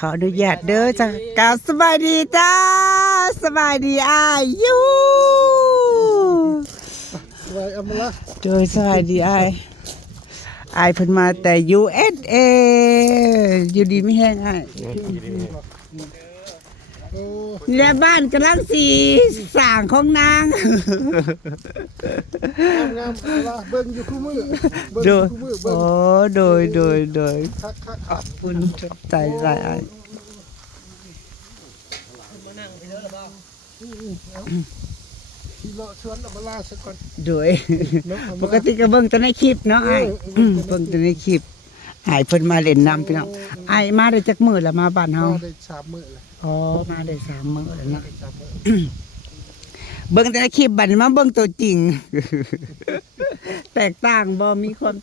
ขออนุญาตเด้อจ้ะกราบสบายดีจ้าสบายดีอายุสบายอำมาละโดยสบายดีอายเพิ่นมาแต่ USA อยู่ดีไม่แห้งอ้ายและบ้านกำลังสีสร้างของนางงามเบิ่งอยู่คู่มือโดยโอ้โดยขอบคุณใจหลายชวนอำมาละสักก่อนโดยปกติก็เบิ่งแต่ในคลิปเนาะอ้ายเบิ่งแต่ในคลิปอ้ายเพิ่นมาเล่นน้ำพี่น้องอ้ายมาได้จักมื้อแล้วมาบ้านเฮาได้3 มื้อแล้วอ๋อมาได้3 มื้อแล้วเนาะเบิ่งแต่ในคลิปบัดนี้มาเบิ่งตัวจริงแตกต่างบ่มีความ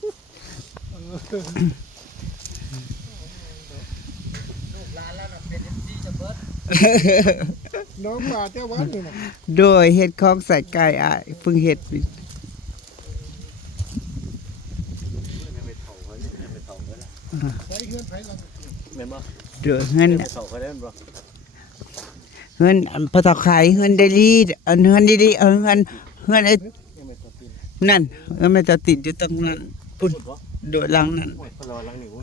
น้องป่าเจ้าวัดนี่น่ะโดยเฮ็ดของใส่ไก่อ้ายเพิ่งเฮ็ดใช้เฮือนไผล่ะแม่นบ่เดือเงินเฒ่าเขาได้บ่เงินพอตอขายเงินได้ลีเงินดีๆเงินไอ้นั่นไม่จะติดอยู่ตรงนั้นปุ่นโดดหลังนั้น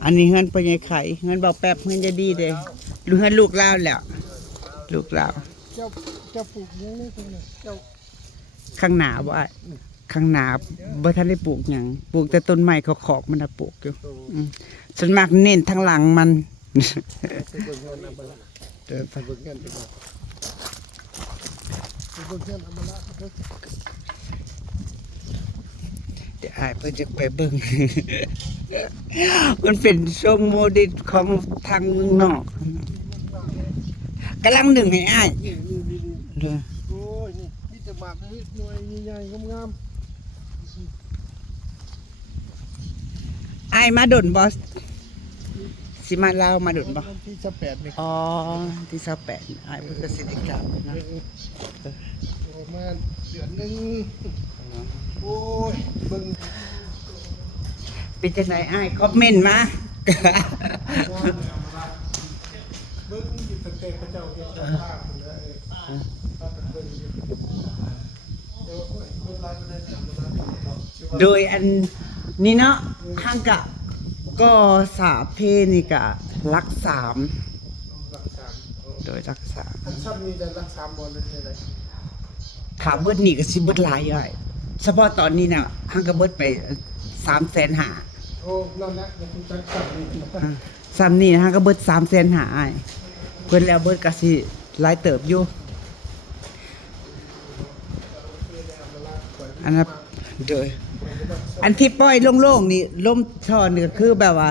อันนี้เงินไปใหญ่ไข่เงินบอกแป๊บเงินจะดีเด้ลูกเงินลูกลาวแล้วลูกลาวเจ้าปลูกยังนี่คุณเจ้าข้างหน้าบ่ข้างหน้าบ่ทันได้ปลูกหยังปลูกแต่ต้นไม้ขอกมันน่ะปลูกอยู่ส่วนมากเน้นทางหลังมันเด้อไปเบิ่งเงินอำมาละเดี๋ยวอ้ายเพิ่นจะไปเบิ่งมันเป็นทรงโมเดลของทางเมืองนอกกำลังหนึ่งให้อ้ายเด้อโอ้ยนี่มีแต่หมากหน่วยใหญ่ๆงามอ้ายมาดนบ่สิมาลาวมาดนบ่ที่28นี่อ๋อที่28อ้ายเพิ่นก็สิได้กลับนะประมาณเดือนนึงโอ้ยเบิ่งเป็นจังไดอ้ายคอมเมนต์มาเบิ่งอยู่ตั้งแต่พระเจ้าเฮ็ดภาพพุ่นแล้วภาพเบิ่งอยู่โดยอันนี้เนาะห้างกะก็สาเพนี่กะรัก3โดยรัก3อันซ้ำนี่ได้รัก3บ่เลยได้ถามเบิดนี่ก็สิเบิดหลายย่อยเฉพาะตอนนี้น่ะห้างก็เบิดไป350,000โอ้นั่นแหละอย่าคุณจักจับนี่ซ้ำนี่ห้างก็เบิด350,000อ้ายเพิ่นแล้วเบิดก็สิหลายเติบอยู่อันนั้นโดยอันที่ปล่อยโล่งๆนี่ล่มช่อนี่ก็คือแบบว่า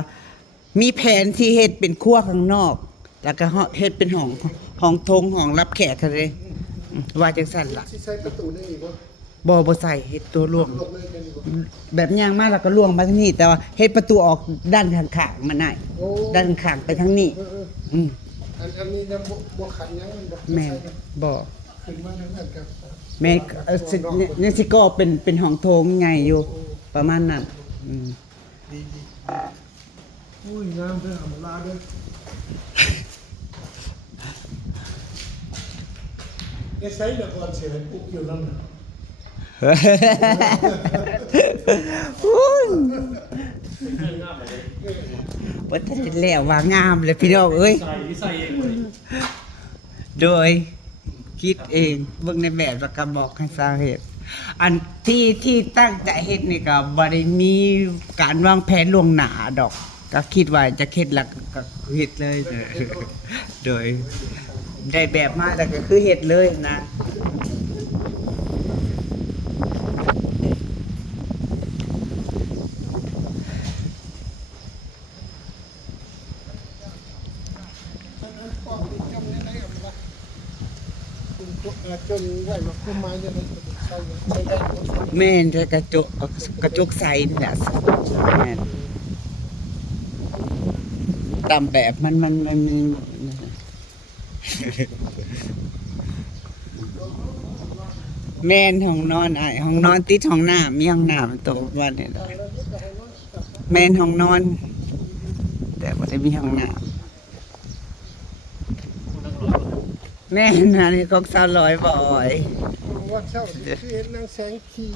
มีแผนที่เฮ็ดเป็นครัวข้างนอกแล้วก็เฮ็ดเป็นห้องทงห้องรับแขกเลยว่าจังซั่นล่ะสิใช้ประตูนี่อีกบ่บ่ใส่เฮ็ดตัวล่วงแบบย่างมาแล้วก็ล่วงมาทางนี้แต่ว่าเฮ็ดประตูออกด้านข้างๆมันได้ด้านข้างไปทางนี้อันนี้ยังบ่ขันยังบ่แม่นบ่ขึ้นมาทางนั้นครับแม่เนี่ยสิก็เป็นห้องโถงใหญ่อยู่ประมาณนั้นดีโอ้ยงามเด้ออำลาเด้อเนี่ยใส่ละก่อนเสียปุ๊กอยู่นั่นน่ะบ่ทันได้แล้วว่างามเลยพี่น้องเอ้ยใส่เองเลยโดยคิดเองเบิ่งในแบบแล้วก็บอกให้สร้างเฮ็ดอันที่ตั้งใจเฮ็ดนี่ก็บ่ได้มีการวางแผนล่วงหน้าดอกก็คิดว่าจะเฮ็ดแล้วก็เฮ็ดเลยโดยได้แบบมาแล้วก็คือเฮ็ดเลยนะจนได้มาคุ้มไม้จะได้ใช้ได้แม่นแต่กระจกใสนี่แหละแม่นตามแบบมันแม่นห้องนอนห้องนอนติดห้องน้ำมีห้องน้ำโตว่านี่แหละแม่นห้องนอนแต่บ่ได้มีห้องน้ำ แน่นอันนี้ของสาวร้อยบ่อย ว่าเช่าที่เห็นนางแสงขี่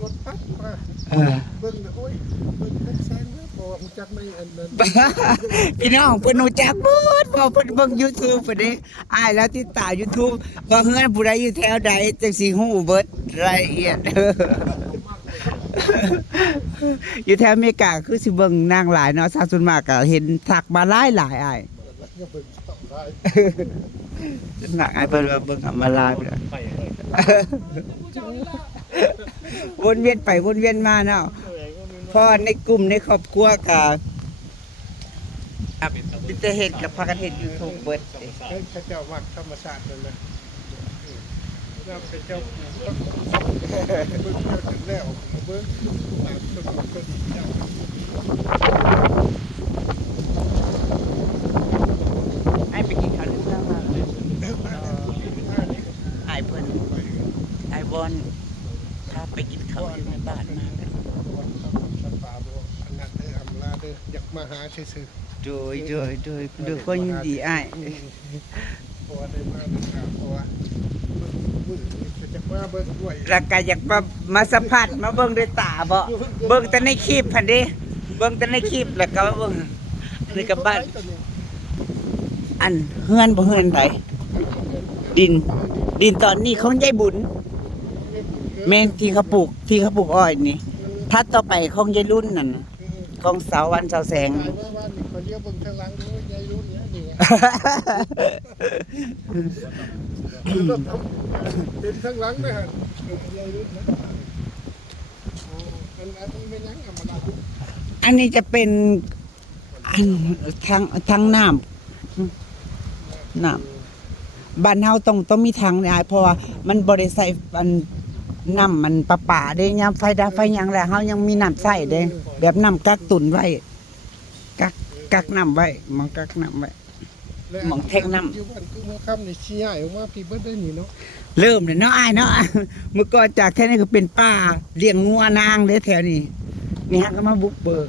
รถปั๊บมา เออ เบิ่งโอ้ยเบิ่งนางแสงเด้อบ่รู้จักไม่อันนั้น พี่น้องเพิ่นรู้จักเบิดพอเพิ่นเบิ่ง YouTube เพิ่นเด้อ้ายแล้วติดตาม YouTube ว่าเฮือนผู้ใดอยู่แถวใดจังสิฮู้เบิดรายละเอียด อยู่แถวอเมริกาคือสิเบิ่งนางหลายเนาะซาส่วนมากก็เห็นทักมาหลายอ้าย อย่าเบิ่งต่อได้ หนักอ้ายเพิ่นว่าเบิ่งเอามาหลายเด้อ วนเวียนไปวนเวียนมาเนาะเพราะในกลุ่มในครอบครัวก็พิจเฮ็ดกับพากันเฮ็ด YouTube เบิดเด้ เฮ้ยข้าเจ้ามักธรรมชาตินั่นนะน้ำเป็นเจ้าปู่เบิ่งเจ้าจนแล้วเบิ่งตามต้นต้นเจ้า ไอ้ไปกินข้าวนึงแล้วมาไอ้เพิ่นไอ้บอลถ้าไปกินข้าวอยู่ในบ้านมากัน ป่าบอกอันนั้นเด้ออำลาเด้ออยากมาหาซื่อ โดยคนยินดีอ้าย ๆเพราะว่าได้มาในข่าวเพราะว่ามื้อนี้ก็จะมาเบิ่งด้วย แล้วก็อยากมาสัมผัสมาเบิ่งด้วยตาบ่เบิ่งแต่ในคลิปหั่นเด้เบิ่งแต่ในคลิปแล้วก็มาเบิ่งนี่ก็บ้านอันเฮือนบ่เฮือนใดดินตอนนี้ของยายบุญแม่นที่เขาปลูกอ้อยนี่ถ้าต่อไปของยายรุ่นนั่นน่ะของสาววันสาวแสง ขายว่าบ้านนี่เขาเรียกเบิ่งทางหลังดูยายรุ่นเนี่ยนี่เป็นทางหลังด้วยฮะยายรุ่นนะโอ้อันนี้ไม่ยังอำลา อันนี้จะเป็นอันทางน้ำบ้านเฮาต้องมีทางได้เพราะว่ามันบ่ได้ใส่อันน้ำมันประปาเด้ยามไฟดับไฟหยังแล้วเฮายังมีน้ำใส่เด้แบบน้ำกักตุนไว้กักน้ำไว้มองกักน้ำไว้ หม่องแท่งน้ำ อยู่บ้านคือเมื่อค่ำนี่ชี้ใหญ่ออกมาพี่เบิดได้นี่เนาะ เริ่มเลยเนาะอ้ายเนาะ เมื่อก่อนจากแค่นี้ก็เป็นป่าเลี้ยงงัวนางเด้แถวนี้นี่ฮะก็มาบุกเบิก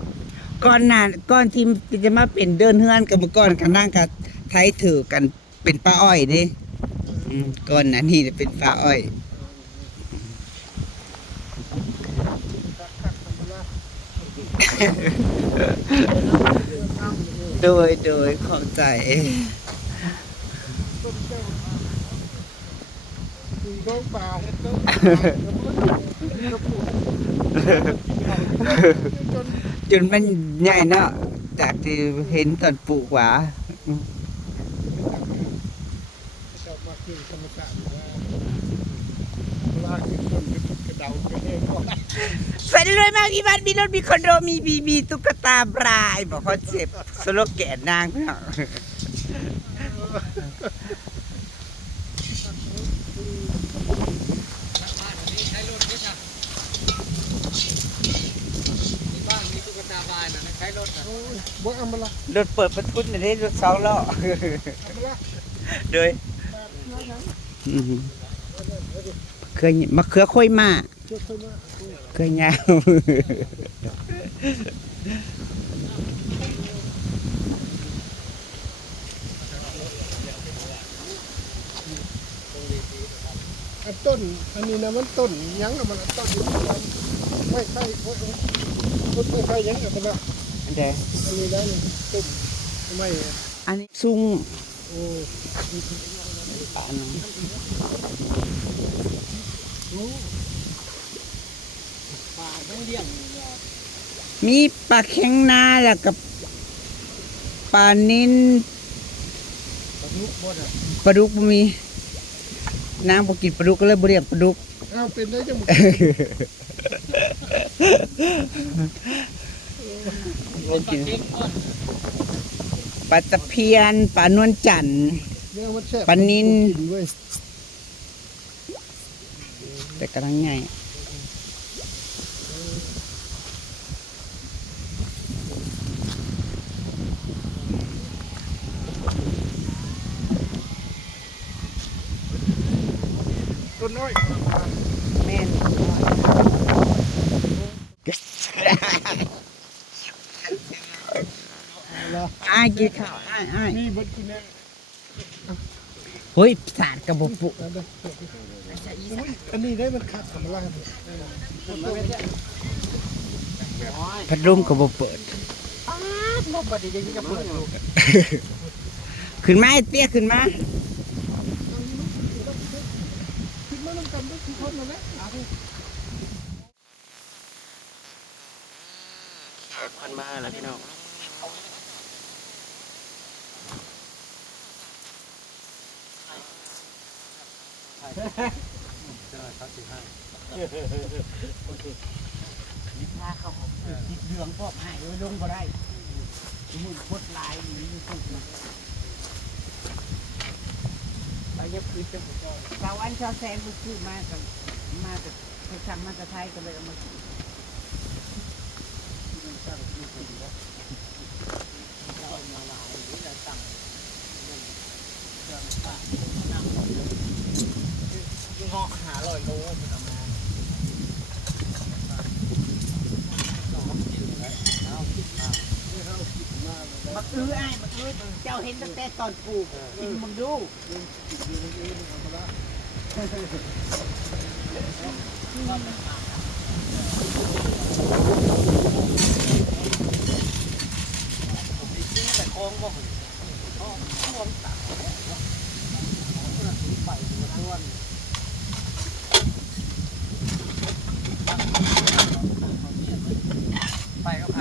ก่อนหน้าก่อนที่จะมาเป็นเดินเฮือนกับเมื่อก่อนกันนั่งกับไทยถือกันเป็นป้าอ้อยเด้ก่อนหนั้นนี่เป็นป้าอ้อย โดยเข้าใจ คือท้องป่าเฮ็ดต้นจน จนมันใหญ่เนาะจากที่เห็นตอนปลูกหวา เจ้ามาคือธรรมชาติว่าคือคนกระเดากระเด้งก็ สวัสดีเลยมากมีบ้านมีรถมีคอนโดมีบีตุ๊กตาบรายบอกคอนเซ็ปต์สโลแกนนางเนาะ บ่อำละ รถเปิดประทุนได้รถสองล้อ อำละ โดยเคยมะเขือค่อยมา เจ้าเคยมา เคยยาว อันต้นอันนี้นะมันต้นยังอะมันต้นไม่ใช่ต้นไม่ใช่ยังอะมันละ อันใด อันนี้ได้นี่ต้นไม่ อันนี้ซุง โอ้ ป่าน้องมีปลาแข็งนาแล้วกับปลานิน ลูกบ่น่ะ ปลาดุกบ่มีนางบ่กินปลาดุกก็เลยบ่เรียกปลาดุก อ้าวเป็นได้จัง บ่กินปลาตะเพียนปลานวลจันทร์ เนี่ยมันแซ่บ ปลานิล เว้ย แต่กำลังใหญ่ ต้นน้อย แม่นอ้ายกินข้าวอ้าย มีเบิดคือแน่ โห ฮ้ยสาดกระบอกปุ อันนี้ได้มันขาดธรรมราช พัดลมกระบอกเปิด ลมบัดนี้จะเปิดอยู่ ขึ้นมาไอ้เตี้ยขึ้นมา คิดมาลงกันด้วยทุกคนนั่นแหละ พันมาแล้วพี่น้องพาเขาติดเหลืองพวกหายเลยลงบ่ได้มือโคตรลายนี่สุดนะไปยับคืนจะหัวใจชาวอันชาวแซงบุกคือมากับไปสั่งมาจากไทยก็เลยเอามากินเงาะหาลอยโลมันเอามา บักอื้อไอ้บักอื้อเจ้าเห็นตั้งแต่ตอนปลูกกินมึงดู แต่โค้งบ่ไปก็ไป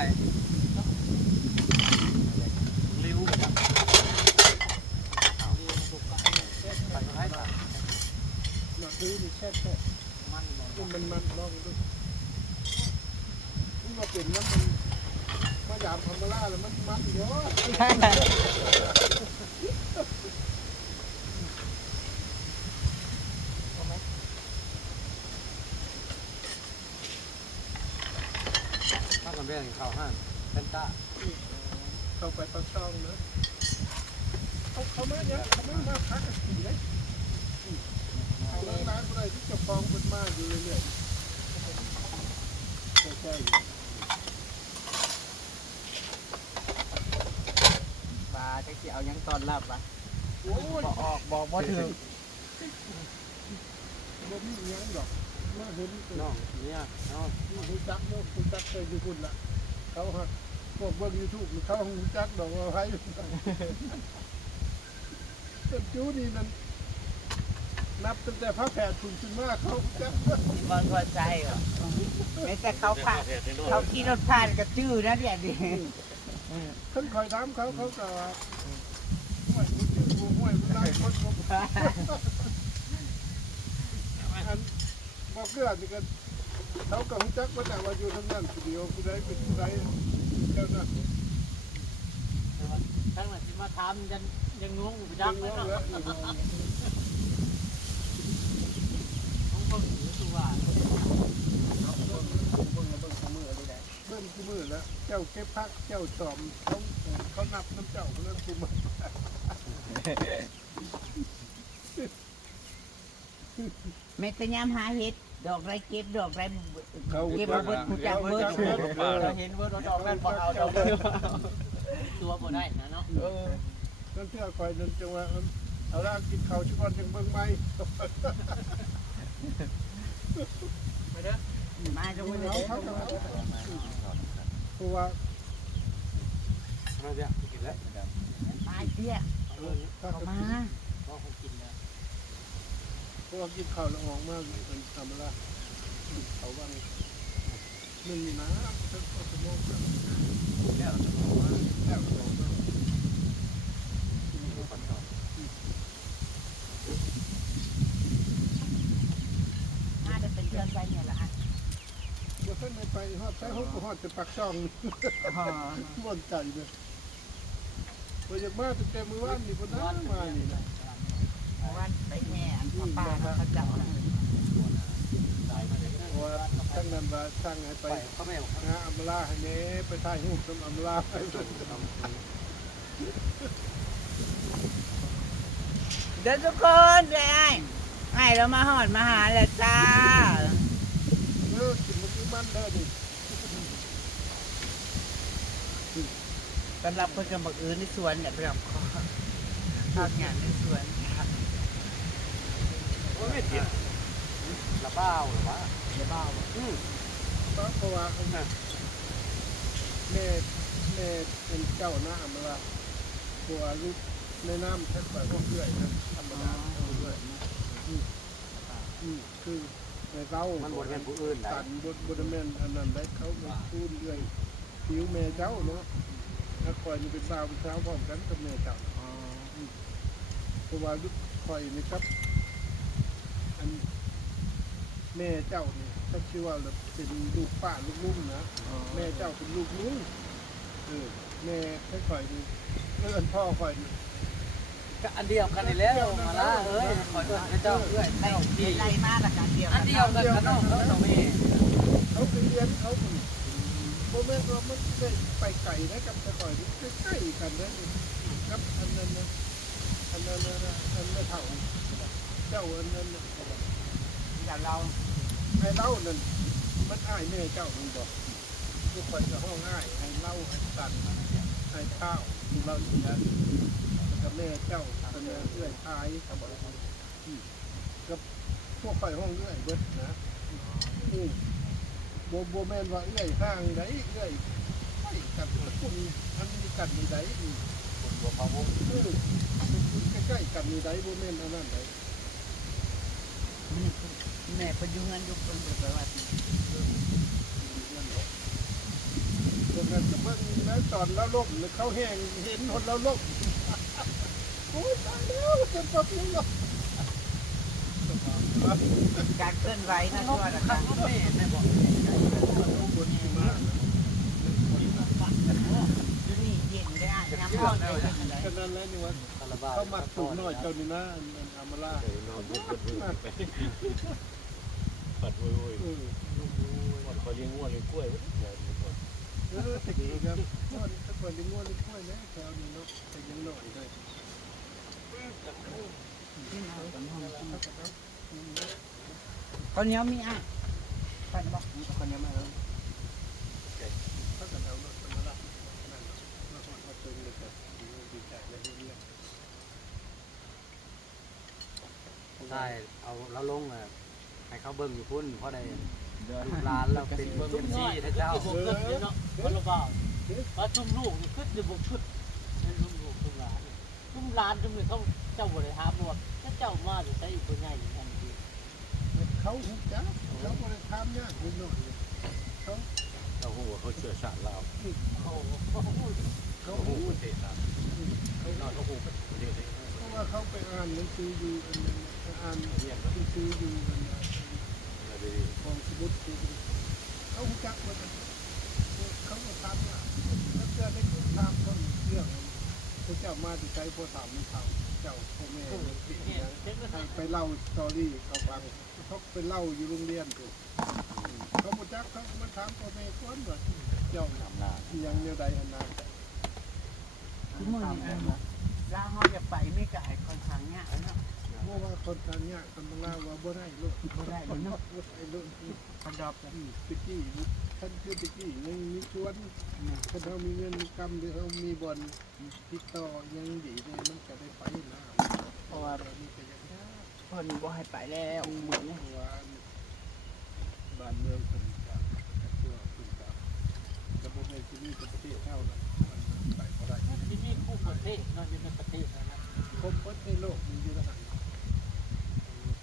ริ้วไปก็ให้ตัด หนักดื้อนี่แค่มันลองดูนี่มาเป็นน้ำมันมาหยาบธรรมราชแล้วมันมัดเยอะ ถ้ากันแบ่งข้าวห้างเป็นตา เข้าไปปากช่องนะเขามาเนี่ยเขามาพักกันกี่เลยเอาร้านอะไรที่จะฟองมันมากอยู่เรื่อยๆใช่ ปลาจะเกี่ยวยังตอนรับอ่ะ โอ้ย บอกออกบอกบ่ถึง บ่มีเงี้ยหรอกมาเห็น น้องเนี่ยน้อง หูจักเนาะหูจักเคยอยู่พุ่นละเขาหักพวกเบิ่งยูทูบเขาหูจักดอกว่าไผแต่จูนี่นั่นนับตั้งแต่พระแผดถูกขึ้นมาเขาจัก บอลพอใจเหรอไม่แต่เขาผ่านเขาขี่รถผ่านกระจื้อนะเนี่ยดิ ขึ้นคอยถามเขาก็ว่าห้วยมันชื่อห้วยมันได้คนบ่อันบอกเกลือนี่กันเขาก็หูจักว่าแต่ว่าอยู่ทางนั้นผู้เดียวผู้ใดเป็นผู้ใดเจ้านั้น ทั้งนั้นที่มาทำยังงงอยู่ ยั จั ง งเล รู้ ยเนาะ แล้ว ต้องเบิ่งอยู่ตัวว่า เบิ่งคู่มือแล้วเจ้าเก็บพักเจ้าจอมเขานับน้ำเจ้าเรื่องคู่มือ แม่แต่ยามหาเห็ดดอกไรเก็บดอกไร เขา เก็บมาเบิดผู้จักเบิด เราเห็นว่าเราดอกนั่นพอเอาดอกตัวบ่ได้นะเนาะ นั่นเชื่อคอยนั่นจังว่าเอาล่างกินข้าวชุกวันจังเบิ่งไหม ไปเด้อ มาจงเลย เพราะว่า เราจะกินแล้ว มาเตี้ย ถ้า เข้ามา ก็คงกินแล้ว เพราะว่ากินข้าวแล้วออกมาเป็นธรรมดาเขาว่าหนึ่งนะเพิ่งก็สมองแล้วแล้ว มาจะเป็นเดือนไปเนี่ยละอ่ะ เมื่อขึ้นไปฮอดใช้ฮอดก็ฮอดจะปักช่องบ่นใจเลยพออยากมาตั้งแต่มื้อวานนี่คนนั้นมานี่นะ วันไปแม่อันพ่อป้าเขาเจ้าน่ะ เพราะว่าทั้งนั้นว่าสั่งให้ไป เขาไม่ หาอัมลาให้แน่ไปถ่ายรูปกับอัมลาให้ เดี๋ยวทุกคนเลยไอ้เรามาหอดมาหาแล้วจ้า กินมันคือมันเด้อดิ สำหรับคนกำบักอื่นในสวนเนี่ยไปรับข้าวงานในสวนครับ ว่าไม่เจ็บละเบ้าหรือวะละเบ้า เพราะว่าแม่เป็นเจ้าหน้ามาละตัวลูกในน้ำแค่ปล่อยพวกเรื่อยนะธรรมดาเรื่อยคือในเต้ามันบดเป็นผู้อื่นตันบดแมนอันนั้นได้เขามาพูดเรื่อยผิวแม่เจ้าเนาะถ้าคอยนี่เป็นสาวเป็นสาวพร้อมกันกับแม่เจ้าเพราะว่าลูกคอยนี่ครับอันแม่เจ้านี่ถ้าชื่อว่าเป็นลูกป้าลูกลุงนะแม่เจ้าเป็นลูกลุงแม่ค่อยๆนี่เลื่อนพ่อค่อยนี่ ก็อันเดียวกันนี่แล้วมาละเอ้ยขอเจ้าเอ้ยเจ้าพี่ ไล่มาละกันเดียว อันเดียวกันกันน้องเขาแม่ เขาไปเรียนเขาโมเมนต์ว่ามันได้ไปไก่นะกับแต่ก่อนใกล้ๆกันนะครับอันนั้นอันนั้นเท่าเจ้าอันนั้น อย่าเรา ไอ้เล่านั่นมันอ้ายแม่เจ้ามึงบอกทุกคนจะห้องง่ายไอ้เล่าไอ้ตันไอ้ข้าวที่เราเสียกับแม่เจ้าเป็นเอื้อยท้ายกับกับพวกไฟห้องเอื้อยเบิดนะโบแมนว่าเอื้อยห้างไหนเอื้อยไฟกับคุณอันนี้กันมีไหนคุณบอกเขาใกล้ๆกันมีไหนโบแมนอันนั้นไหน แม่เป็นยุ่งเงินยุคเป็นไปว่า ตรงนั้นกับเมื่อนั้นตอนแล้วล่มเขาแห้งเห็นคนแล้วล่มโอ้ยตายแล้วเจ็บปวดยิ่งหรอ การเคลื่อนไหวนะช่วยนะครับ แม่แม่บอก นี่เย็นได้น้ำร้อนเลย ขนาดนั้นนี่วะเขามาสูงหน่อยเจ้านี่นะอามาล่า ปัดโวยปัดคอยเลี้ยงวัวเลี้ยงกล้วย ติดครับถ้าคนเลี้ยงวัวเลี้ยงกล้วยนะแถวนี้เนาะแต่ยังหน่อยเลย คนนี้มีอ่ะปันบอก คนนี้มาเออ ถ้าเกิดเราอามาล่านั่นเรามาเจอเลยแต่ดีใจเลยเรื่อง ใช่เอาแล้วลงให้เขาเบิ่งอยู่พุ่นเพราะได้ร้านเราเป็นเอ็มซีนะเจ้า เนาะคนละบ่าวว่าจุ่มลูกนี่ขึ้นจะบุกขึ้นจุ่มลูกจุ่มหลานจุ่มหลานจุ่มนี่เขาเจ้าบริหารหมดถ้าเจ้ามาจะใช้ตัวใหญ่ทันที เขาหุบจ้าเขาบริทำยากนิดหน่อยเขา เราหัวเขาเชื่อชาติเรา เขา เขา หั หุ ว บ ประเทศเรานอนเขาหัวประเทศ เพราะว่าเขาไปอ่านหนังสืออยู่อ่านหนังสืออยู่ของสมุดเขาจักว่าเขาก็ทำแล้วเจ้าได้ทำคนเรื่องพระเจ้ามาที่ใจพอถามเขาเจ้าพ่อแม่ไปเล่าสตอรี่เขาฟังเขาไปเล่าอยู่โรงเรียนถูกเขาบ่จักเขามาถามพ่อแม่ก่อนว่าเจ้าทำงานยังแนวใดอันนั้น ที่มือนี่ล่าห้อจะไปไม่ไก่คนทางเนี้ยเนาะ เพราะว่าคนการยากคนบางล่าว่าบ่ได้ลูก ไม่ได้เลยเนาะ บ่ได้ลูก กระดอบกัน ตะกี้ท่านคือตะกี้ยังมีชวนถ้าเรามีเงินมีกำหรือเรามีบอลติดต่อยังดีเลยมันจะได้ไปนะเพราะว่าเรามีแต่ยังยาก เพิ่นบ่ให้ไปแล้วเหมือน เพราะว่าบ้านเมืองคนจะเชื่อคุณกับระบบในที่นี่ประเทศเท่านั้นมันไปก็ได้ ที่นี่คู่ประเทศนอนอยู่ในประเทศนะ คมพ้นในโลกมีอยู่แล้ว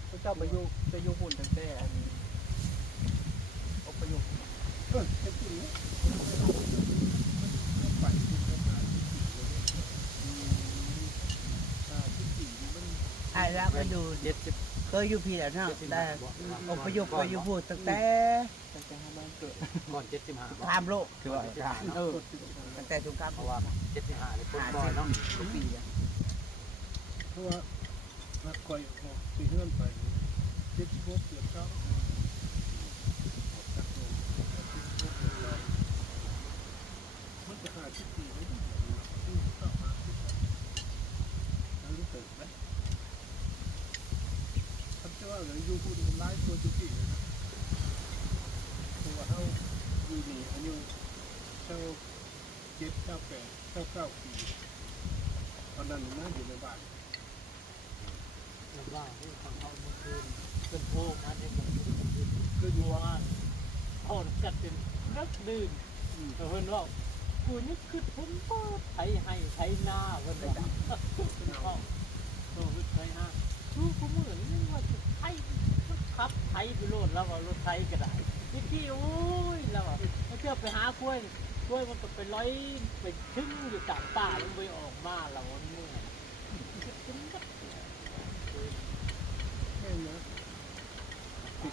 พระเจ้าไปอยู่หุ่นตั้งแต่อพยพ แค่ที่นี้ไปที่ทำงานที่สี่มัน ไอ้แล้วก็ดู 70 เคยอยู่พี่แล้วเนาะแต่อพยพไปอยู่พูดตั้งแต่ ก่อน75 ตามโลก คือว่า ตั้งแต่สงคราม เพราะว่า75นี่คนบ่อยเนาะ ปีแล้ว เพราะว่านักคอยออกไปเฮือนไปเจ็ดพวกเกือบเก้ามันจะหาที่สี่ไม่ได้เข้ามาแล้วรู้สึกไหมท่านเจ้าว่าเลยอยู่พูดร้ายตัวจุกี้เลยนะตัวเขาอยู่นี่อายุเจ้า7 เจ้า 8 เจ้า 9 ปีตอนนั้นน่าอยู่ในบ้าน แล้วว่าที่ทางเขาเมื่อคืนเป็นโพกนะที่ผมคือยัวอ่อนกัดเป็นนักดื่มเพิ่นว่ากูนี่คือผมก็ไถให้ไถหน้าเพิ่นว่าเป็นข้อโตวิทย์ไถหน้าคือผมเหมือนนี่ว่าจะไถมันขับไถไปโลดแล้วว่ารถไถก็ได้พี่โอ้ยแล้วว่าเชื่อไปหากล้วยมันก็ไปร้อยไปชึ้งอยู่กลางป่าแล้วไปออกมาแล้วมันเมื่อย แม่นะ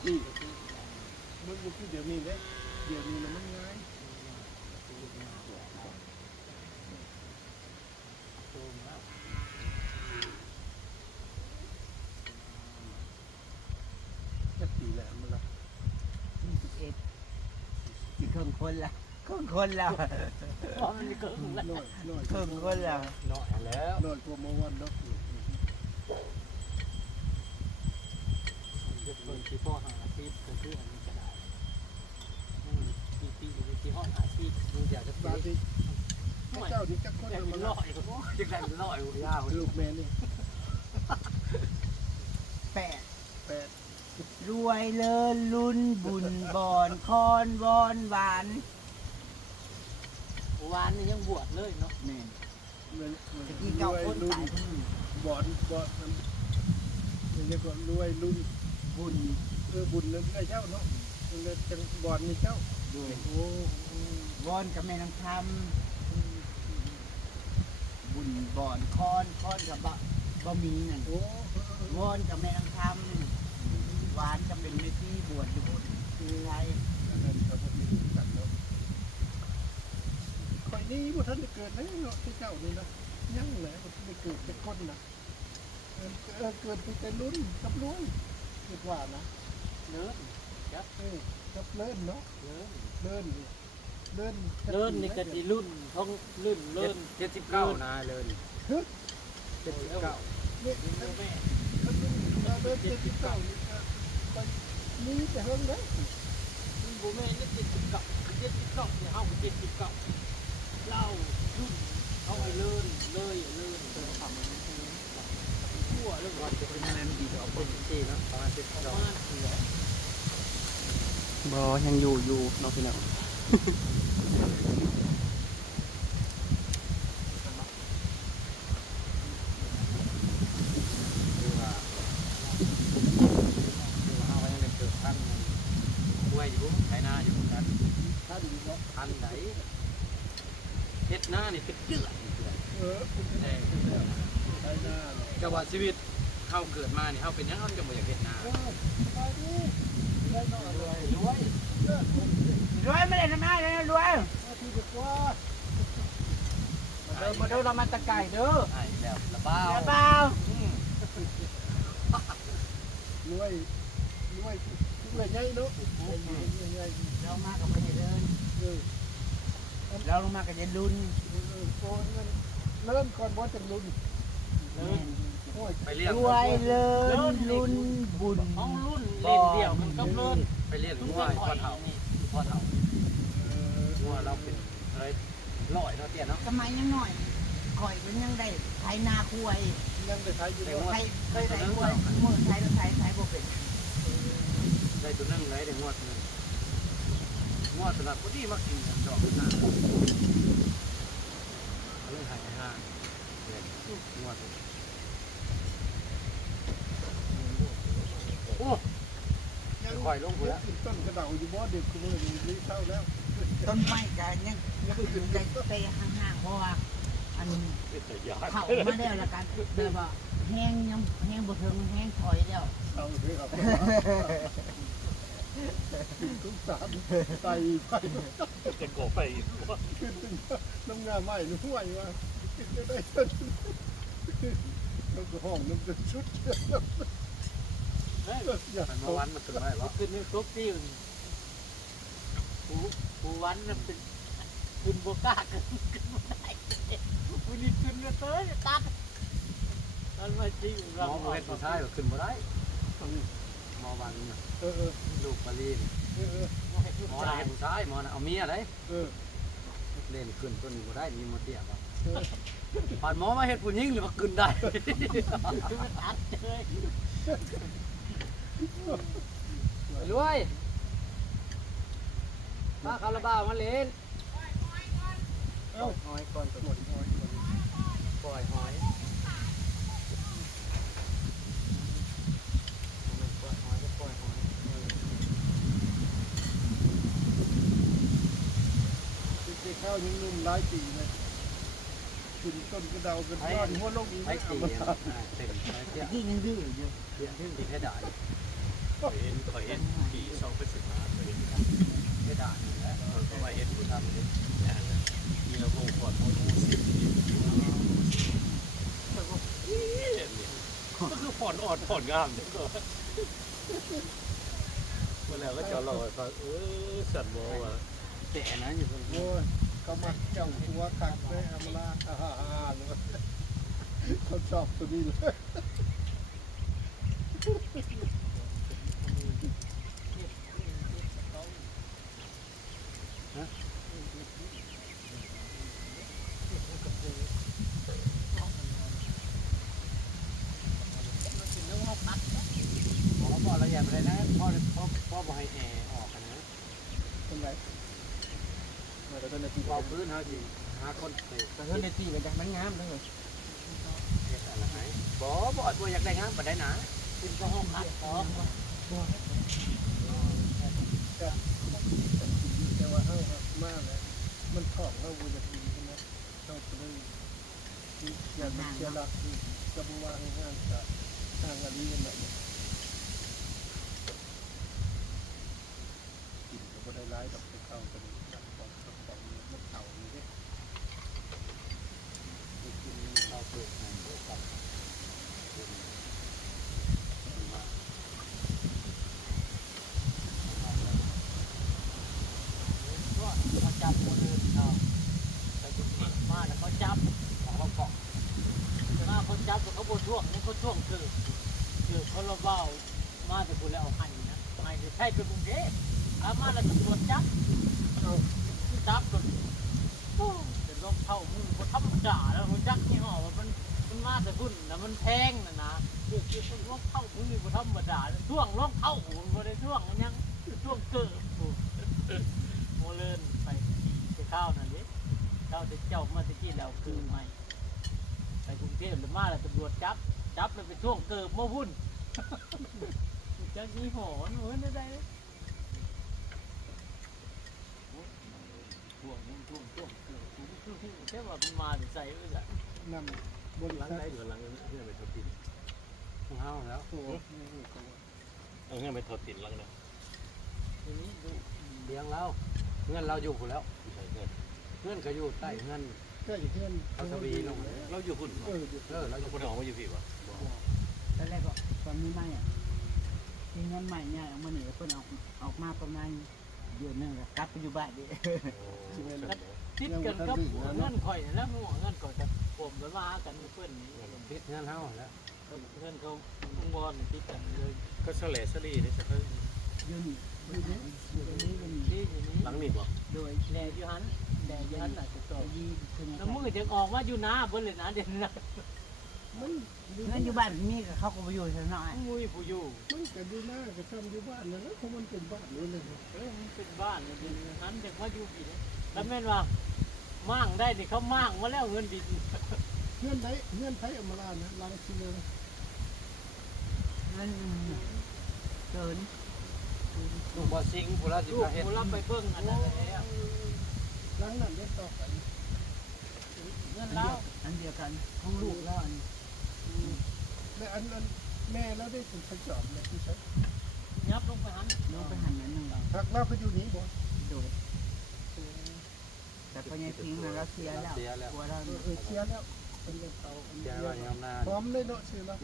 พี่มันคือเดี๋ยวนี้เลยเดี๋ยวนี้มันง่ายจะปีแหละมันละ 21สิครึ่งคนละครึ่งคนแล้ว เพราะมันเกิดแล้ว น้อย ครึ่งคนแล้ว น้อยแล้ว น้อยกว่าเมื่อวันเนาะ จะเปิดที่พ่อหาซีฟก็คืออันนี้ก็ได้ปีที่ห้องหาซีฟ มึงอยากจะ บางทีเจ้าที่จะคน แต่ มั เป็น น ละ ร้อยก็ จะได้เป็นร้อยยาว ลูกแม่นี่ รวยเลิศลุ้นบุญบอนคอนวอนหวาน วานนี่ยังบวชเลยเนาะ แม่น มัน ตะกี้เก่าคน รุ่น ตายคนนึง บ่อนมันเรียกว่ารวยรุ่น บุญ บุญเลยเจ้าเนาะเลยจังบ่อนนี่เจ้า ด้วย โอ้ วอนกับแม่นางคำบุญบอนคอนกับบะหมี่นั่น โอ้ วอนกับแม่นางคำหวานกับเป็นเมที่บวชอยู่คือไร อันนั้นก็บ่มีกันเนาะข่อยนี่บ่ทันได้เกิดเลยเนาะที่เจ้านี่นะยังแหละบ่ทันได้เกิดเป็นคนนะเกิดเป็นแต่รุ่นกับรวยคิดว่านะ เลิศ กับเลิ่นเนาะเลิ่นนี่ก็ดีรุ่นท้องรุ่นเลิ่น 79นาเลย ฮึด 79 นี่ แม่ เลิ่น79นี่ไปนี่จะเฮิงเด้ บุแม่นี่79เนี่ยเฮา79เล่ารุ่นเขาไอ้เลิ่นเลยทำมันทั่วเรื่อง ว่าจะเป็นแม่นดีกว่าคนที่เนาะประมาณ12 บ้านเหลือ บ่ยังอยู่เนาะพี่น้อง คือว่าเอาไว้ในเกิดท่านช่วยอยู่ไถนาอยู่กัน ท่านเนาะ ท่านไหนเฮ็ดหน้านี่เป็นเดือน ใช่หน้าเนาะ แต่ว่าชีวิตเฮาเกิดมานี่เฮาเป็นหยังเฮาจะบ่อยากเฮ็ดนา ไปดิได้หน่อยเลย รวย รวยไม่ได้ทำได้เลยรวย ที่ดีกว่า มาเด้อเรามาตะไก่เด้อ ไอ้แล้วละเบ้า เดี๋ยวเปล่าร วยใหญ่เนาะใหญ่ เรามากับพญาเดินเราลงมากับยายลุน โอ้เริ่มก่อนว่าจะรุ่น แม่น โอ้ย ไปเรียก รวยเลิศลุ้นบุญ ห้องรุ่นเล่นเดี่ยวมันก็เลิ่น ไปเรียกงัวให้พ่อเฒ่าพ่อเฒ่างัวเราเป็นอะไรร้อยเนาะเตี้ยเนาะ สมัยยังหน่อยข่อยมันยังได้ไถนาคุย ยังไปใช้อยู่ แต่ เนาะ งัว ไถเคยไถคุยมือไถแล้วไถบ่เป็น ได้ตัวนึงเลยได้งัวตัวนึงงัวสลัดพอดีมากินดอกหน้าเอาเรื่องหายห้าเด็ดงัวตัวโอ้ค่อยลงกูแล้ว ต้นกระเดาอยู่บ่เด็กคุณเลยนี่เศร้าแล้ว ต้นไม้กันยังอยู่ในเตะห่างๆเพราะว่าอัน แต่ยา เข้ามาแล้วละกันแบบว่าแห้งยังแห้งบ่ถึงแห้งถอยแล้ว เศร้าเลยครับทุกสารไตไป จะก่อไปอีกว่า ขึ้นตึงน้ำงาใหม่นึกไหวว่าขึ้นจะได้ต้นน้ำห้องน้ำเป็นชุดอย่า มันเมื่อวันมันถึงไหมวะ ขึ้นในครบที่ปูวันนั่นเป็นขึ้นโบกล้าขึ้นไม่ได้วันนี้ขึ้นเลยเต้ยตัดมันมาจริง หมอเวทผู้ชายก็ขึ้นมาได้หมอวันน่ะ ลูกปลีนหมอน่ะเห็นผู้ชายหมอน่ะเอาเมียได้เล่นขึ้นตัวนี้บ่ได้มีมาเตี้ยบ่ ผ่านหมอมาเฮ็ดผู้หญิงหรือว่าขึ้นได้ มันอัดเลย รวยมาคาราบาวมาเล่น เอ้าหอยก่อนหมดหอยก่อน ปล่อยหอยปล่อยหอยก็ปล่อยหอย ตีข้าวยังนุ่มหลายปีเลยกินต้นกระเดากันย้อนหัวลงอีก ไอ้ ไม่ ตี เอามา เต็มเตี้ย ที่ยังดื้ออยู่ เตี้ยตีแค่ด่า ข่อยเห็นปี2เป็น10มาข่อยเห็น แค่ด่าแล้ว มันก็ว่าเห็นผู้ทำนี่นะมีเราคงก่อนมอสิก็คือผ่อนอ่อนผ่อนงามเนี่ยก็เมื่อแล้วก็จะรอฟังสัตว์หมอว่ะ แต่นั้นอยู่คน โอ้ยเขามาเจ้าหัวกัดเลยอำลาเลยเขาชอบตัวนี้เลย หมอบอกละเอียดเลยนะพ่อบอกให้แอร์ออกนะ เป็นไรมาแต่ตอนนี้ที่ วางพื้นเฮาสิหาคนเตะ แต่เพิ่นได้ตีไปจากมันงามเลย เฮ็ดอะไรให้บ่อยากได้งามปานใดนะ เป็นก็ห้องอัดออก แต่ว่าเอามากเลยมันท้องเราบุญจะดีใช่ไหมเราไปเลยอย่าไปเชื่อรักจะบูวางงานกับทางอันนี้กันแบบกินก็ได้ร้ายดอกเข้ากันของของมันเข่านี่เนี่ยกิน เราเปิดให้กับเขาจับคนอื่นเขาไปจุดนี้มาแล้วเขาจับ ของเราเกาะ มาเขาจับเขาบนช่วงนี่เขาช่วงคือเขาเราเบามาแต่คุณแล้วเอาให้นะให้ใช่เป็นกรุงเทพเอามาแล้วตำรวจจับเอาจับจนเป็นรองเท้ามือเขาทำด่าแล้วเขาจักนี่ห่อมันมาแต่พุ่นแล้วมันแพงนะคือรองเท้ามือเขาธรรมดาช่วงรองเท้าผมก็ได้ช่วงยังช่วงเกิดโมเลินไปข้าวนั่นนี่ข้าวที่เจ้ามาตะกี้แล้วคือใหม่ไปกรุงเทพหรือมาแล้วตำรวจจับแล้วไปช่วงเกิดโมพุ่นจักนี่ห่อเหมือนได้ช่วงเกิดแค่ว่ามันมาใส่เลยอะ นำบน หลัง สั ได้ ก อยู่หลังเงื่อนไปทดติด ของเฮาแล้ว ตัว เงื่อนไปทดติดหลังนะ ทีนี้ดู เลี้ยงเราเงินเราอยู่พุ่นแล้ว ใช่เงื่อน เงินก็อยู่ใต้เงิน ก็อยู่เพื่อน เขาทวีลง เราอยู่พุ่น เออ เราอ เรา ยู่ คนออกมาอยู่พี่วะ ตอนแรกก็ตอนนี้ไม่อ่ะทีเงินใหม่เนี่ยเอามาหนีเพิ่นออกมาประมาณเดือนนึงแล้วกลับไปอยู่บ้านดิ ติดกันกับเงินข่อยแล้วหัวเงินก่อนจะผมไปมากันเพื่อนนี้ ติดเงินเฮาแล้ว เงินเขาองค์กรติดกันเลย ก็เฉลสลีนี่สัก ยืนอยู่นี่อยู่นี่มัน ที่อย่างนี้ หลังนี่บ่ โดย แดดอยู่หันแดดอยู่หันอาจจะตก ยีคือ แล้วมือจะออกมาอยู่น้าเบิ้ลเลยนะเดี๋ยวนะ มัน เงินอยู่บ้านมีกับเขาก็ไปอยู่ซะหน่อย มุ้ยผู้อยู่ มันก็ดูหน้าก็ทำอยู่บ้านนั่นแหละเพราะมันเป็นบ้านนู้นเลย มันเป็นบ้านเลยหันจะมาอยู่กี่แล้วแม่นว่ามั่งได้ดิเขามั่งมาแล้วเงินดิ เงื่อนไทยอมรานะลังสิเลย มันเกิน ลูกบ่สิงพุ่นละสิ ลูก มาเฮ็ด มูรับไปเบิ้งอันนั้นแล้ว ลังนั้นเล่นต่อไป เงินแล้ว อันเดียวกันของลูกแล้วอัน และอันนั้นแม่แล้วได้ถึงประจอบเลยที่ใช้ ยับลงไปหัน น้องไปหันนั้นหนึ่ง หักเราก็อยู่นี้บ่ โดยแต่พอยังทิ้งนะเราเสียแล้วกลัวเรา เชียร์แล้วเป็นเรื่องเขา เดี๋ยวว่าอย่างนั้น พร้อมเลยเนาะเชียร์แล้ว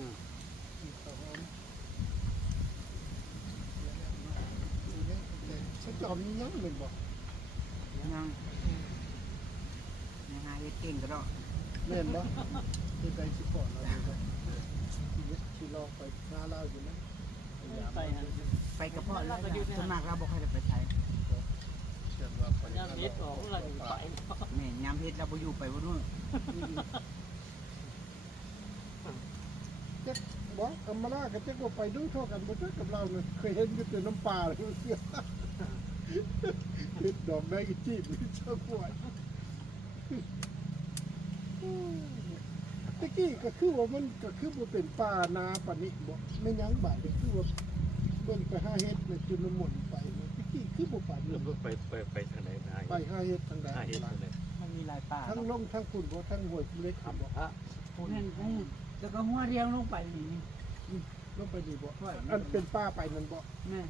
ฉันจอมยังเลยบ่ ยังหาเฮ็ดเก่งก็ได้ เล่นบ่คือใจสิปอดเราเลยชีวิตที่เราไปหน้าเราอยู่นะ ไปหัน ไปกับพ่อแล้วส่วนมากเราบอกให้ไปใช้ เชื่อว่าไป ยังเฮ็ดออกเราอยู่ไป แม่ยามเฮ็ดเราบ่อยู่ไปบ่นู่น จักบอกธรรมดาก็จักว่าไปดูเท่ากันบ่จักกับเราเนี่ยเคยเห็นอยู่แต่น้ำปลาเลยเสียเห็ดดอกได้อีจีบมีเจ้าขวดตะกี้ก็คือว่ามันก็คือว่าเป็นป่านาปานนี้บ่ไม่ยั้งบาดก็คือว่าเพิ่นไปหาเฮ็ดในจุลมนไปตะกี้คือบ่ปานนี้ ไปทางไหนได้ ไปหาเฮ็ดทางใด หาเห็ดเลย มันมีหลายป่า ทั้งลงทั้งคุณบ่ทั้งห้วยเล็กครับบ่ นั่นแล้วก็หัวเรียงลงไปนี่ ลงไปดีบ่อันเป็นป้าไปนั่นบ่ แม่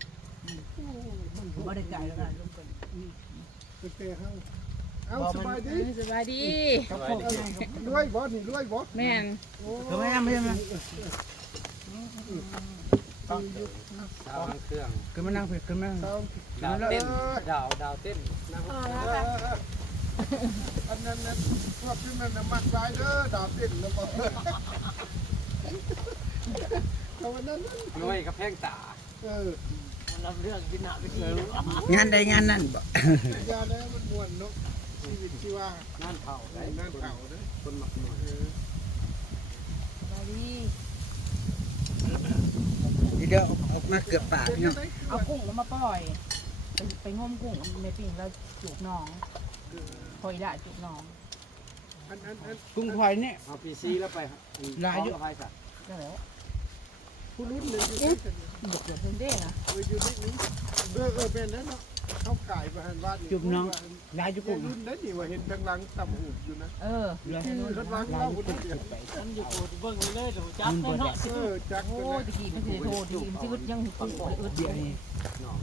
โอ้มัน บ่ได้ไกลแล้วกันลงไป เป็นแต่เฮาเอาสบายดี สบายดี ครับผมรวยบ่นี่รวยบ่ แม่น โอ้ ก็ไม่ทำไม่ทำ ต้องอยู่ ดาวเครื่อง ก็มานั่งเผ็ดขึ้นมา เศร้า ดาวเต้นดาวเต้น อันนั้นพวกที่มันมักหลายเด้อดาวเต้นแล้วบ่แต่วันนั้น รวยกับแพงตา มันรับเรื่องวินาที งานใดงานนั่นบ่ ยาแล้วมันม่วนเนาะชีวิตชีวา นั่นเผาได้ นั่นเก่าเด้อ คนหมักหน่อย สบายดี เดี๋ยวออกมาเกือบปากพี่น้อง เอากุ้งแล้วมาปล่อยไปงมกุ้งในปิ่งแล้วจูบน้องพอยละจูบน้อง อัน กุ้งพลอยเนี่ย เอาปีซีแล้วไป ลายอยู่ ไปสัตว์ นั่นแหละ ผู้รุ่นเลยอยู่ที่ หยุดเดือดเพิ่นเด้นะ อยู่ที่นี้เป็นนั้นเนาะเข้าไก่ประหารบ้าน จุบน้องลายจุ กุ้ กุ้ ง ง รุ่นนั้นนี่ว่าเห็นทางหลังต่ำหูอยู่นะ เออ คือรถล้างเล่าคนเดียว มันอยู่เบิ่งเลยเดี๋ยวจับได้เนาะ จัก โอ้ เลย ตะกี้มันสิโทษตะกี้มันสิอึดยังกุ้งอึด เดี๋ยวนี้ หนอง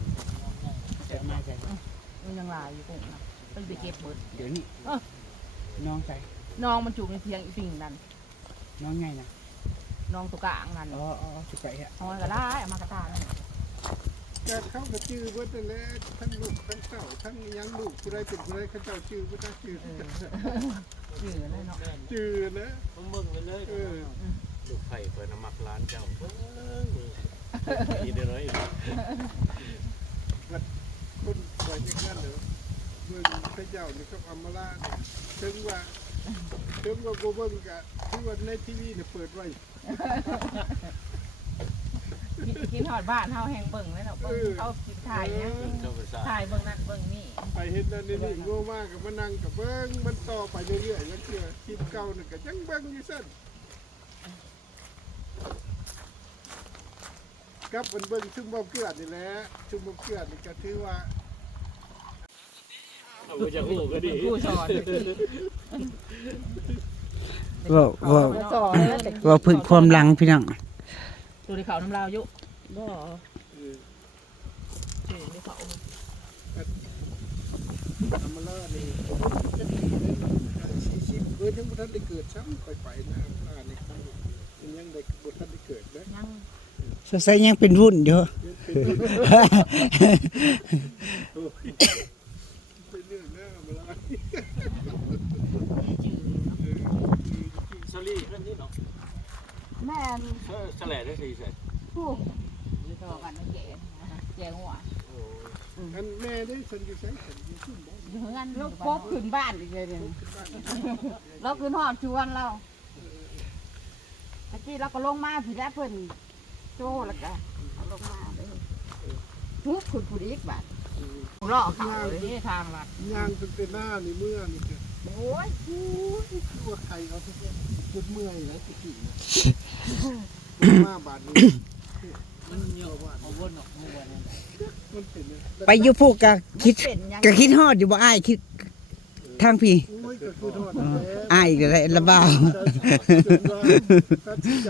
จะมาใส่ มันยังลายอยู่กุ้งนะมันไปเก็บเบิด เดี๋ยวนี้น้องใส่ น้องมันจูบในเพียงอีปิ่งนั่น น้องไงนะ น้องตัวกลางนั่น อ๋อจะไปฮะ เอามันก็ได้เอามากระตานั่น จะเข้ากระจือเพื่อนแหละทั้งลูกทั้งเต่าทั้งยังลูกผู้ใดเป็นผู้ใดเขาเจ้าจือผู้ใดจือ ชื่อนั่นเนาะ จือนะ มันเบิ่งไปเลย ลูกไผ่เปิดน้ำมักร้านเจ้าเบิ้งอีเด้อน้อย คนไหวอย่างนั้นเหรอเบิ่งพระเจ้านี่ก็อัมมาลาถึงว่าโบเบิ่งกะที่ว่าในทีวีเนี่ยเปิดไว้ กินหอดบ้านเฮาแห่งเบิ่งเลยเนาะเบิ่งเอาถ่ายเนี่ย เจ้าภาษา ถ่ายเบิ่งนั่นเบิ่งนี่ ไปเห็นนั่นนี่โง่มากกับมานั่งกับเบิ้งมันต่อไปเรื่อยๆแล้วเชื่อคลิปเก่านี่ก็ยังเบิ้งอยู่สั้นกับมันเบิ้งชุ่มบ่เกลือนี่แหละชุ่มบ่เกลือนี่ก็ถือว่า เอาไปจะหูก็ดี ผู้สอน ว่าพึ่งความหลังพี่น้อง ตัวที่เขาน้ำลาวอยู่บ่ ทำมาแล้วนี่40ยังบ่ทันได้เกิดซ้ำไปนะนี่มันยังได้บ่ทันได้เกิดนะ ยัง สงสัยยังเป็นวุ่นอยู่ เป็นเรื่องแล้วมาแล้ว สลีเรื่องนี้เนาะ แม่น แฉลได้สิใส่ ผู้นี่ต่อกันแก่แก่หัว อันแม่ได้คนอยู่ไสคนอยู่ขึ้นบ่ อยู่เฮือนลูกพบขึ้นบ้านอีกเลยเดี๋ยวนี้เราขึ้นหอดชวนเราตะกี้เราก็ลงมาผีแล้วเพิ่นโจ้แล้วก็เอาลงมาเลยทุกขุดผู้อีกบาดรอเขาเลยนี่ทางลัด ย่างจนเป็นหน้านี่เมื่อนี่ก็ โอ้ย ตัวใครเอาทุกคนจุดเมื่อยแล้วตะกี้นะมาบาทนี้ มันเยอะว่าเอาวนออกมาวันนั้น มันเป็น ไปอยู่พวกกะคิด เป็นยัง กะคิดฮอดอยู่บ่อ้ายคิดทางพี่ โอ้ยก็คือโทษ อ้ายก็ได้ละบ่าว ตัดสินใจ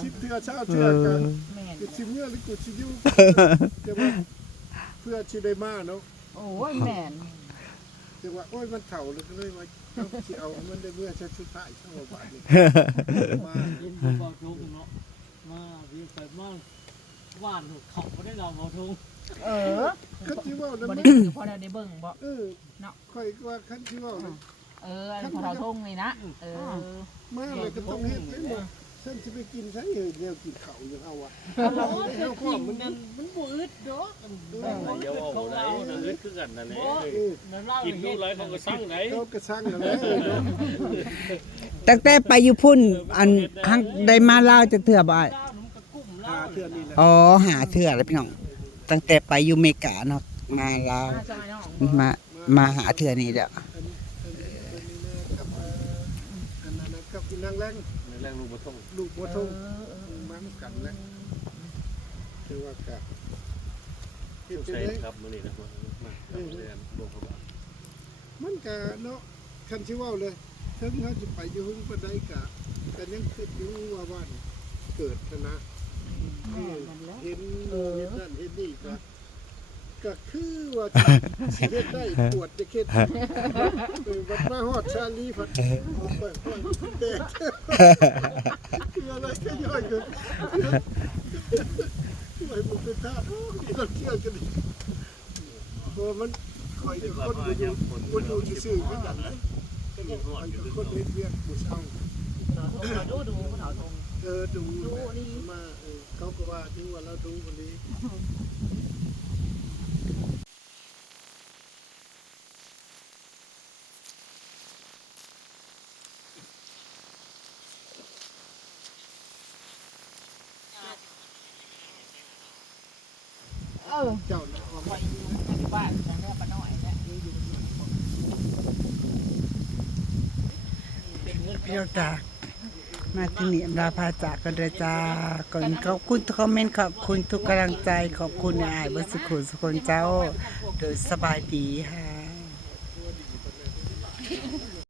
ชิบเทือเช้าเทือกัน แม่น กูชิมเมื่อหรือกูชิยุ่จะว่าเพื่อชิได้มาเนาะ โอ้ยแม่น จะว่าโอ้ยมันเถ่าเลยก็เลยว่าที่เอามันได้เมื่อชัดสุดท้ายช่างบาทนี่มา เย็นบ่ทงเนาะมาวิ่งไปมาว่านเขาบ่ได้เราบ่ทง เออ คันที่ว่านั้น บ่ มัน ได้พอได้เบิ่งบ่ ค่อยว่าคันที่ว่า อันพอเราทงนี่นะเออ มาเลยก็ต้องเฮ็ดเลยมา ฉันจะไปกินใช่เดียวกินเขาอยู่เอาวะ เราจะกินนั่นมันบ่อึดดอก เดี๋ยวเอาได้นะเฮ็ดคือกันนั่นแหละ นั่นเล่า กินลูกไรเขาก็สั่งไหน เขากระซังอะไรเนาะ ตั้งแต่ไปอยู่พุ่นอันหังได้มาลาวจะเถื่อบ่อ้าย เจ้ามันก็กุ้ม หา เล่า เทื่อนี่แหละ อ๋อหาเถื่อแล้วพี่น้องตั้งแต่ไปอยู่อเมริกาเนาะมาลาวมาหาเถื่อนี่เด้อ อันนี้กับอันนั้นกับนางแรง แรงลูกบ่ต้อง ลูกบัวทงมันกันแล้วคือว่ากะเฮ็ด ใส่ ได้ ครับมื้อนี้นะมาเรียนโรงพยาบาล มันกะเนาะคันสิเว้าเลยถึงเขาจะไปอยู่หึงปานใดกะแต่ยังคิดอยู่ว่าบ้านเกิดนะเห็นนั่นเห็นนี่ก็คือว่าสิเฮ็ดได้ปวดจะเฮ็ดวัดมาฮอดชาลีพัดเปิดแดดคืออะไรก็ย่อยกันไอ้มันเป็นท่าที่เราเที่ยวกันดิเพราะมันคอยจะคนอยู่ซื่อๆเหมือนกันนะคนเฮ็ดเวียกผู้เฒ่า ดูมันเอาตรง ดูมาเขาก็ว่าถึงว่าเราดูคนนี้ เจ้าน่ะออก ไว้อยู่บ้านแต่แม่ปะน้อยแล้วอยู่ พี่น้องจ้ามาที่นี่อำลาพาจากกันเด้อจ้าก่อนขอบคุณทุกคอมเมนต์ขอบคุณทุกกำลังใจขอบคุณอ้ายเบ่สุขสุคนเจ้าโดยสบายดีค่ะ